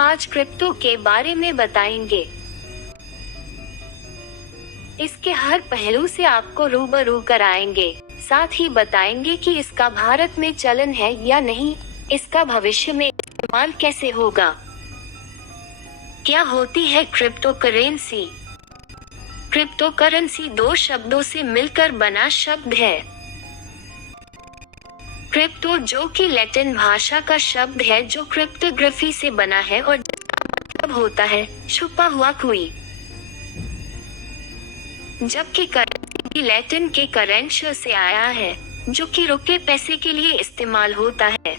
आज क्रिप्टो के बारे में बताएंगे। इसके हर पहलू से आपको रूबरू कराएंगे, साथ ही बताएंगे कि इसका भारत में चलन है या नहीं, इसका भविष्य में इस्तेमाल कैसे होगा। क्या होती है क्रिप्टो करेंसी? क्रिप्टो करेंसी दो शब्दों से मिलकर बना शब्द है। क्रिप्टो, जो कि लैटिन भाषा का शब्द है जो क्रिप्टोग्राफी से बना है और जिसका मतलब होता है छुपा हुआ कोई, जबकि करेंसी भी लैटिन के करेंशियो से आया है जो कि रुके पैसे के लिए इस्तेमाल होता है।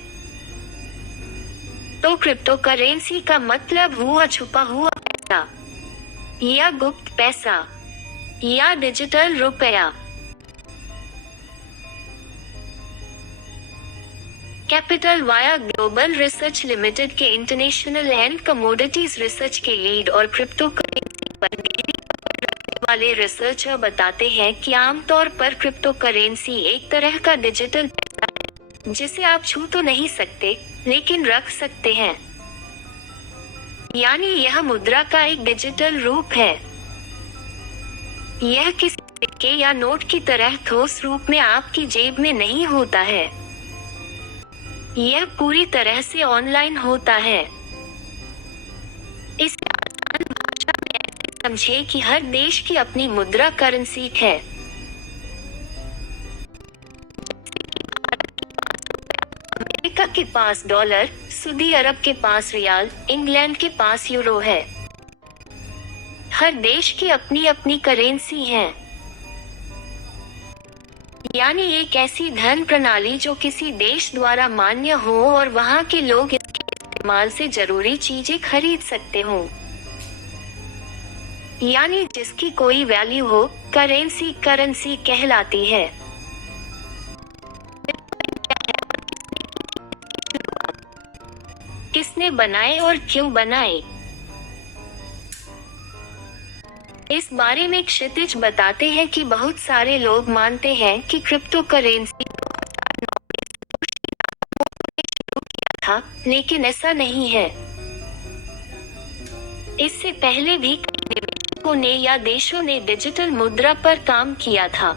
तो क्रिप्टो करेंसी का मतलब हुआ छुपा हुआ पैसा या गुप्त पैसा या डिजिटल रुपया। Capital via global research limited के इंटरनेशनल एंड कमोडिटीज रिसर्च के लीड और क्रिप्टो करेंसी पर गहरी पकड़ रखने वाले रिसर्चर बताते हैं कि आमतौर पर क्रिप्टो करेंसी एक तरह का डिजिटल पैसा है जिसे आप छू तो नहीं सकते लेकिन रख सकते हैं, यानी यह मुद्रा का एक डिजिटल रूप है। यह किसी सिक्के या नोट की तरह ठोस रूप में आपकी जेब में नहीं होता है, यह पूरी तरह से ऑनलाइन होता है। इसे आसान भाषा में ऐसे समझे कि हर देश की अपनी मुद्रा करेंसी है। जैसे कि भारत के पास रुपया, अमेरिका के पास डॉलर, सऊदी अरब के पास रियाल, इंग्लैंड के पास यूरो है। हर देश की अपनी अपनी करेंसी है, यानी एक ऐसी धन प्रणाली जो किसी देश द्वारा मान्य हो और वहां के लोग इसके इस्तेमाल से जरूरी चीजें खरीद सकते हो, यानी जिसकी कोई वैल्यू हो, करेंसी करेंसी कहलाती है। किसने बनाए और क्यों बनाए, इस बारे में क्षितिज बताते हैं कि बहुत सारे लोग मानते हैं कि क्रिप्टो करेंसी 2009 में सतोशी नाकामोटो ने शुरू किया था, लेकिन ऐसा नहीं है। इससे पहले भी कई निवेशकों ने या देशों ने डिजिटल मुद्रा पर काम किया था।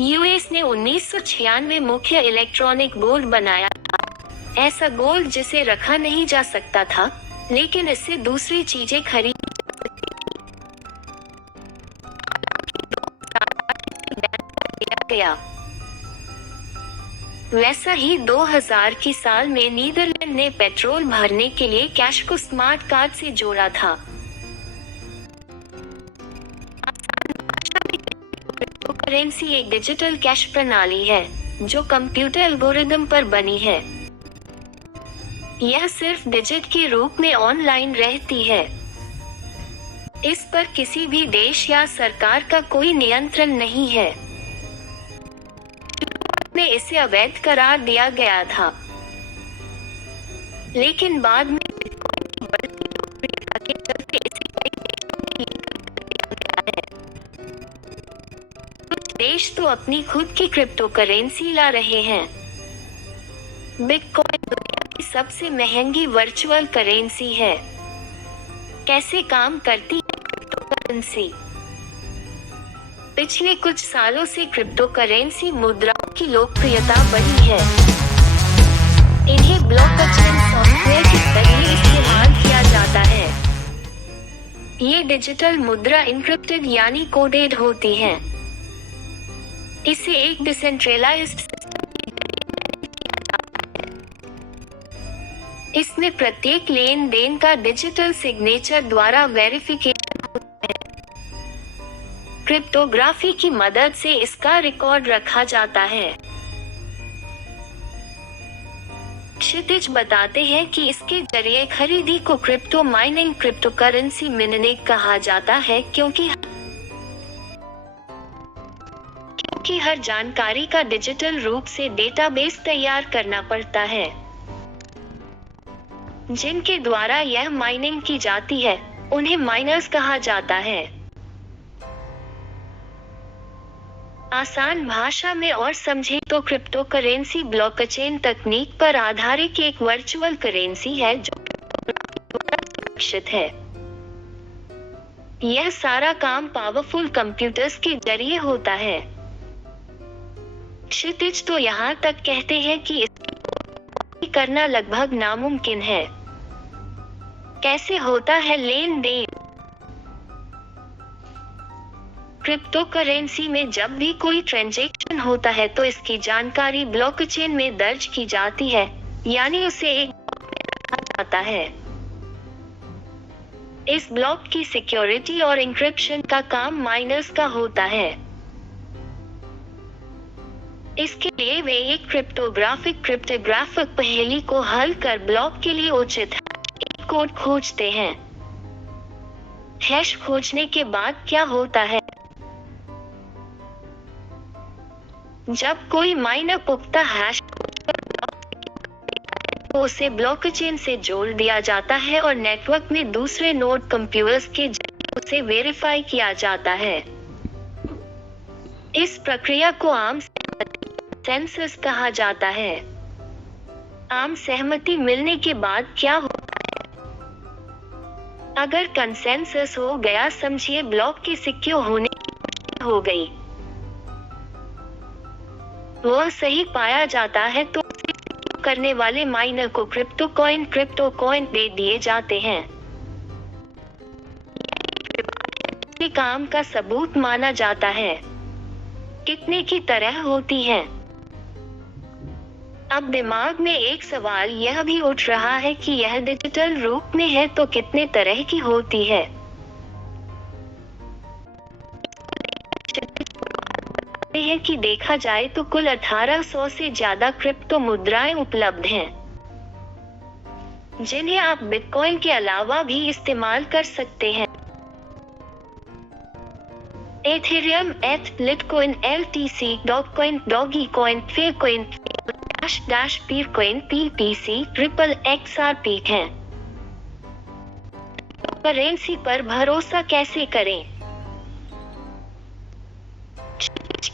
यूएस ने 1996 मुख्य इलेक्ट्रॉनिक गोल्ड बनाया था, ऐसा गोल्ड जिसे रखा नहीं जा सकता था लेकिन इससे दूसरी चीजें खरीदी जा सकती थी। हालांकि 2008 इसे बैन कर दिया गया। वैसा ही 2000 की साल में नीदरलैंड ने पेट्रोल भरने के लिए कैश को स्मार्ट कार्ड से जोड़ा था। आसान भाषा में क्रिप्टो करेंसी एक डिजिटल कैश प्रणाली है जो कंप्यूटर एल्गोरिदम पर बनी है। यह सिर्फ डिजिट के रूप में ऑनलाइन रहती है। इस पर किसी भी देश या सरकार का कोई नियंत्रण नहीं है। शुरुआत में इसे अवैध करार दिया गया था, लेकिन बाद में बिटकॉइन की बढ़ती लोकप्रियता के चलते इसे कई देशों में लीगल कर दिया गया है। कुछ देश तो अपनी खुद की क्रिप्टो करेंसी ला रहे हैं। बिटकॉइन दुनिया की सबसे महंगी वर्चुअल करेंसी है। कैसे काम करती है क्रिप्टो करेंसी? पिछले कुछ सालों से क्रिप्टो करेंसी मुद्राओं की लोकप्रियता बढ़ी है। इन्हें ब्लॉकचेन सॉफ्टवेयर के जरिए इस्तेमाल किया जाता है। ये डिजिटल मुद्रा इनक्रिप्टेड यानी कोडेड होती है। इसे एक डिसेंट्रलाइज्ड सिस्टम के जरिए मैनेज किया जाता है। इसमें प्रत्येक लेन देन का डिजिटल सिग्नेचर द्वारा वेरिफिकेशन होता है। क्रिप्टोग्राफी की मदद से इसका रिकॉर्ड रखा जाता है। क्षितिज बताते हैं कि इसके जरिए खरीदी को क्रिप्टो माइनिंग क्रिप्टो करेंसी मिननिंग कहा जाता है क्योंकि हर जानकारी का डिजिटल रूप से डेटाबेस तैयार करना पड़ता है जिनके द्वारा यह माइनिंग की जाती है, उन्हें माइनर्स कहा जाता है। आसान भाषा में और समझे तो क्रिप्टो करेंसी ब्लॉकचेन तकनीक पर आधारित एक वर्चुअल करेंसी है जो द्वारा सुरक्षित है। यह सारा काम पावरफुल कंप्यूटर्स के जरिए होता है। क्षितिज तो यहाँ तक कहते हैं कि इसकी करना लगभग नामुमकिन है। कैसे होता है लेन देन? क्रिप्टो करेंसी में जब भी कोई ट्रांजैक्शन होता है तो इसकी जानकारी ब्लॉकचेन में दर्ज की जाती है, यानी उसे एक ब्लॉक में रखा जाता है। इस ब्लॉक की सिक्योरिटी और इंक्रिप्शन का काम माइनर्स का होता है। इसके लिए वे एक क्रिप्टोग्राफिक पहेली को हल कर ब्लॉक के लिए उचित एक कोड खोजते हैं। हैश खोजने के बाद क्या होता है? जब कोई माइनर पुख्ता हैश खोजकर ब्लॉक तो उसे ब्लॉकचेन से जोड़ दिया जाता है और नेटवर्क में दूसरे नोड कंप्यूटर्स के जरिए उसे वेरीफाई किया जाता है। इस प्रक्रिया को आम सहमति कंसेंसस कहा जाता है। आम सहमति मिलने के बाद क्या होता है? अगर कंसेंसस हो गया, समझिए ब्लॉक के सिक्योर होने की पुष्टि हो गई, वह सही पाया जाता है तो उसे सिक्योर करने वाले माइनर को क्रिप्टो कॉइन दे दिए जाते हैं। यह काम का सबूत माना जाता है। कितने की तरह होती हैं? अब दिमाग में एक सवाल यह भी उठ रहा है कि यह डिजिटल रूप में है तो कितने तरह की होती है? है कि देखा जाए तो कुल 1800 से ज्यादा क्रिप्टो मुद्राएं उपलब्ध हैं, जिन्हें आप बिटकॉइन के अलावा भी इस्तेमाल कर सकते हैं। Ethereum, Litecoin, LTC, Dogecoin, Dogecoin, Faircoin, Peercoin, PPC, Ripple, XRP हैं। करेंसी पर भरोसा कैसे करें?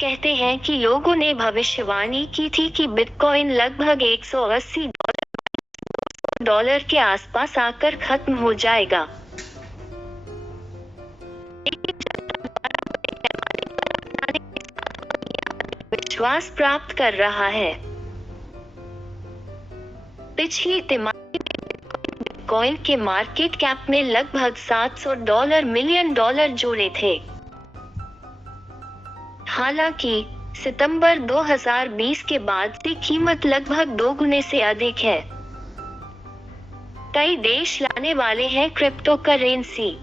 कहते हैं कि लोगों ने भविष्यवाणी की थी कि बिटकॉइन लगभग $180 के आसपास आकर खत्म हो जाएगा। विश्वास प्राप्त कर रहा है। पिछली तिमाही में बिटकॉइन के मार्केट कैप में लगभग $700 मिलियन जोड़े थे। हालांकि सितंबर 2020 के बाद से कीमत लगभग 2 गुने से अधिक है। कई देश लाने वाले हैं क्रिप्टो करेंसी।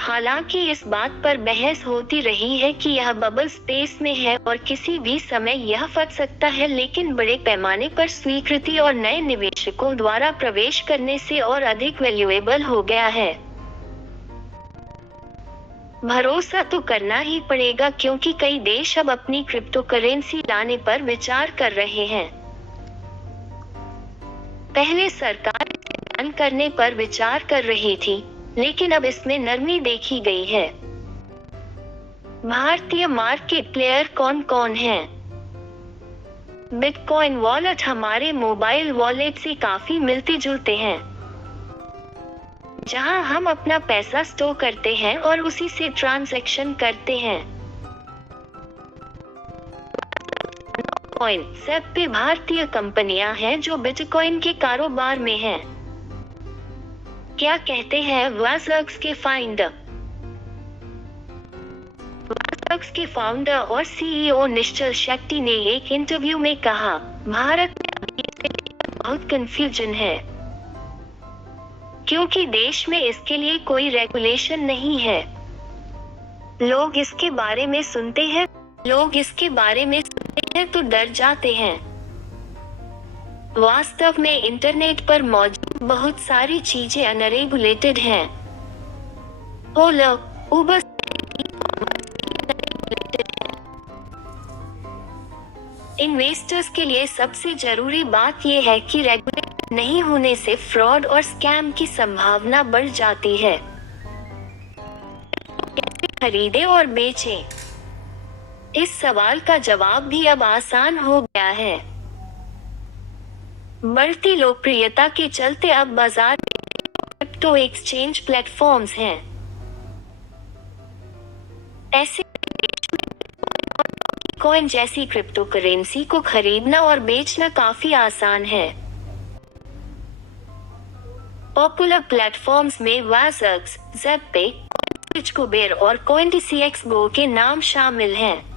हालांकि इस बात पर बहस होती रही है कि यह बबल स्पेस में है और किसी भी समय यह फट सकता है, लेकिन बड़े पैमाने पर स्वीकृति और नए निवेशकों द्वारा प्रवेश करने से और अधिक वैल्यूएबल हो गया है। भरोसा तो करना ही पड़ेगा क्योंकि कई देश अब अपनी क्रिप्टो करेंसी लाने पर विचार कर रहे हैं। पहले सरकार इसे बैन करने पर विचार कर रही थी, लेकिन अब इसमें नरमी देखी गई है। भारतीय मार्केट प्लेयर कौन कौन हैं? बिटकॉइन वॉलेट हमारे मोबाइल वॉलेट से काफी मिलते जुलते हैं, जहां हम अपना पैसा स्टोर करते हैं और उसी से ट्रांजैक्शन करते हैं। सब पे भारतीय कंपनियां हैं जो बिटकॉइन के कारोबार में हैं। क्या कहते हैं वाजक्स के फाउंडर? वाजक्स के फाउंडर और CEO निश्चल शेट्टी ने एक इंटरव्यू में कहा, भारत में अभी इसे लेकर बहुत कंफ्यूजन है, क्योंकि देश में इसके लिए कोई रेगुलेशन नहीं है। लोग इसके बारे में सुनते हैं तो डर जाते हैं। वास्तव में इंटरनेट पर मौजूद बहुत सारी चीजें अनरेगुलेटेड हैं। ओला, उबर इन्वेस्टर्स के लिए सबसे जरूरी बात यह है कि रेगुलेट नहीं होने से फ्रॉड और स्कैम की संभावना बढ़ जाती है। कैसे खरीदें और बेचें? इस सवाल का जवाब भी अब आसान हो गया है। बढ़ती लोकप्रियता के चलते अब बाजार में क्रिप्टो एक्सचेंज प्लेटफॉर्म्स हैं। ऐसे कॉइन जैसी क्रिप्टो करेंसी को खरीदना और बेचना काफी आसान है। पॉपुलर प्लेटफॉर्म्स में वाज़क्स, ज़ेपे, कुबेर और CoinDCX Go के नाम शामिल हैं।